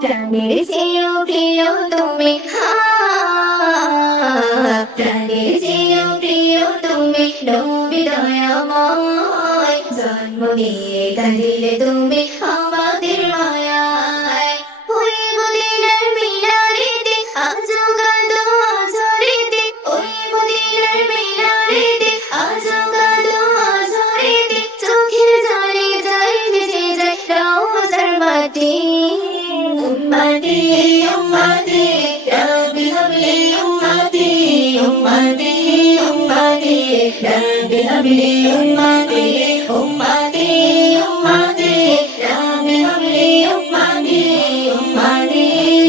প্রাণের চেয়েও প্রিয় তুমি, প্রাণের চেয়েও প্রিয় তুমি নবী দয়াময়। জন্ম নিয়ে কাঁদিলে তুমি আমাদের মায়ায়। ওই মদিনার মিনারেতে আজও কাঁদো আজরেতে, ওই মদিনার মিনারেতে আজও কাঁদো আজরেতে। চোখের জলে যায় ভেসে যায় রওজার মাটি। উম্মতি উম্মতি রব্বি হাবলি উম্মতি, উম্মতি উম্মতি রব্বি হাবলি উম্মতি, উম্মতি উম্মতি রব্বি হাবলি উম্মতি, উম্মতি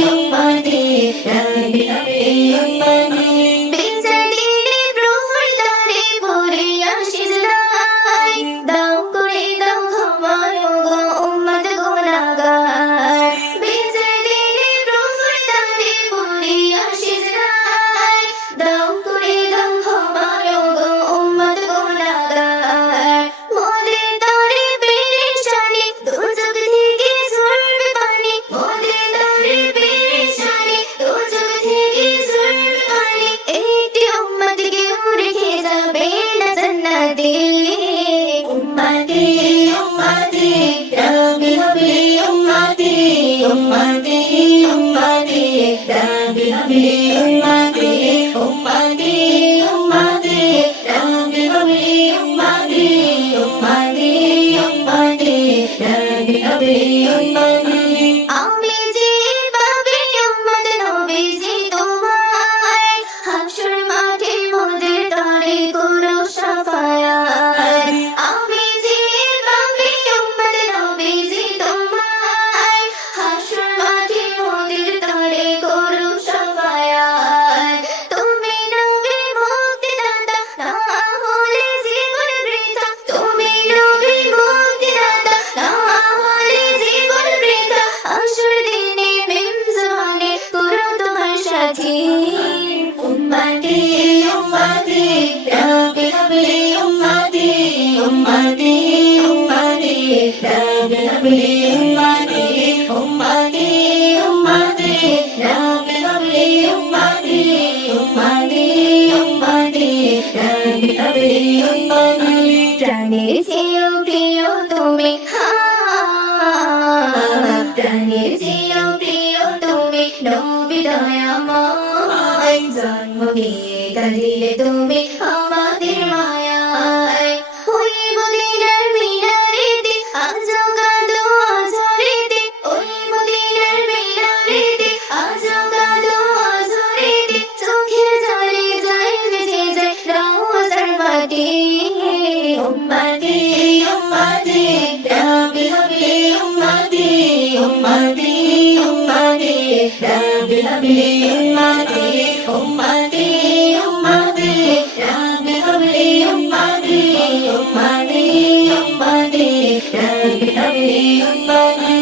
উম্মতি রব্বি হাবলি উম্মতি। বিচার দিনে প্রহর দ্বারে পড়িয়া সিজদায়, দাও করে দাও ক্ষমায় গো উম্মত গুনাহগার। বিচার দিনে প্রহর দ্বারে পড়িয়া সিজদায়, দাও করে দাও ক্ষমায় গো উম্মত গুনাহগার। মোদের তরে পেরেশানি দুচোখ থেকে ঝরবে পানি, মোদের তরে পেরেশানি দুচোখ থেকে ঝরবে পানি। একটি উম্মত কেউ রেখে যাবে না জান্নাতে। উম্মতি উম্মতি রব্বি হাবলি উম্মতি, উম্মতি উম্মতি রব্বি হাবলি উম্মতি, উম্মতি উম্মতি রব্বি হাবলি উম্মতি, উম্মতি উম্মতি রব্বি হাবলি উম্মতি। আমি যে পাবে উম্মত নবীজি তোমায়, হাসর মাঠে মোদের তরে করো শাফায়াত। আমি যে পাবে উম্মত নবীজি তোমায়, হাসর মাঠে মোদের তরে করো শাফায়াত। তুমি নবী মুক্তিদাতা, না হলে জীবন বৃথা। তুমি নবী মুক্তিদাতা, না হলে জীবন বৃথা। হাসর দিনে মিম জবানে করো তোমার সাথী। উম্মতি উম্মতি রব্বি হাবলি উম্মতি, উম্মতি উম্মতি রব্বি হাবলি উম্মতি, উম্মতি উম্মতি রব্বি হাবলি উম্মতি, উম্মতি উম্মতি রব্বি হাবলি উম্মতি। প্রাণের চেয়েও প্রিয় তুমি, প্রাণের চেয়েও প্রিয় তুমি নবী দয়াময়। জন্ম নিয়ে কাঁদিলে তুমি আমাদের মায়ায়। ওই মদিনার মিনারেতে আজও কাঁদো আজরেতে, ওই মদিনার মিনারেতে আজও কাঁদো আজরেতে। চোখের জলে যায় ভেসে যায় রওজার মাটি। উম্মতি উম্মতি রব্বি হাবলি উম্মতি, উম্মতি উম্মতি রব্বি হাবলি উম্মতি, উম্মতি উম্মতি রব্বি হাবলি উম্মতি, উম্মতি উম্মতি রব্বি হাবলি উম্মতি।